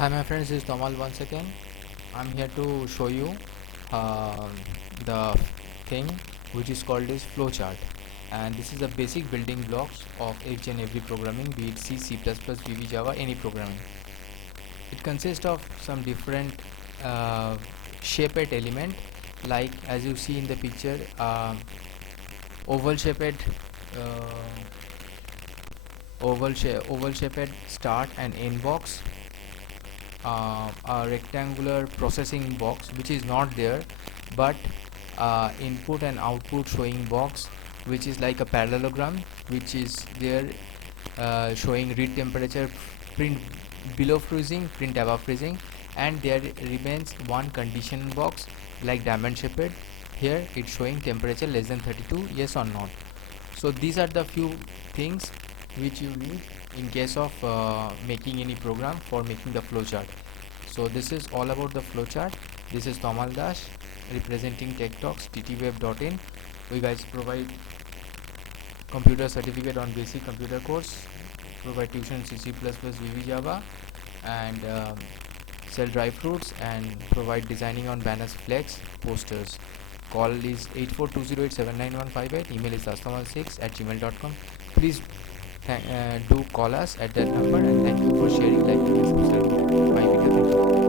Hi my friends, this is Tomal once again. I'm here to show you the thing which is called as flowchart, and this is the basic building blocks of each and every programming, be it C, C++, VB, Java, any programming. It consists of some different uh, shaped element, like as you see in the picture, oval shaped uh, oval shaped start and end box, a rectangular processing box which is not there, but input and output showing box which is like a parallelogram which is there, showing read temperature, print below freezing, print above freezing, and there remains one condition box like diamond shaped. Here it's showing temperature less than 32, yes or not. So these are the few things which you need in case of making any program for making the flowchart. So this is all about the flowchart. This is Tomal Das representing Tech Talks ttweb.in. We guys provide computer certificate on basic computer course, provide tuition C, C++, VB, Java, and sell dry fruits and provide designing on banners, flex, posters. Call is 8420879158. Email is astomal6@gmail.com. Please do call us at that number, and thank you for sharing, liking, and subscribing my video. Thank you.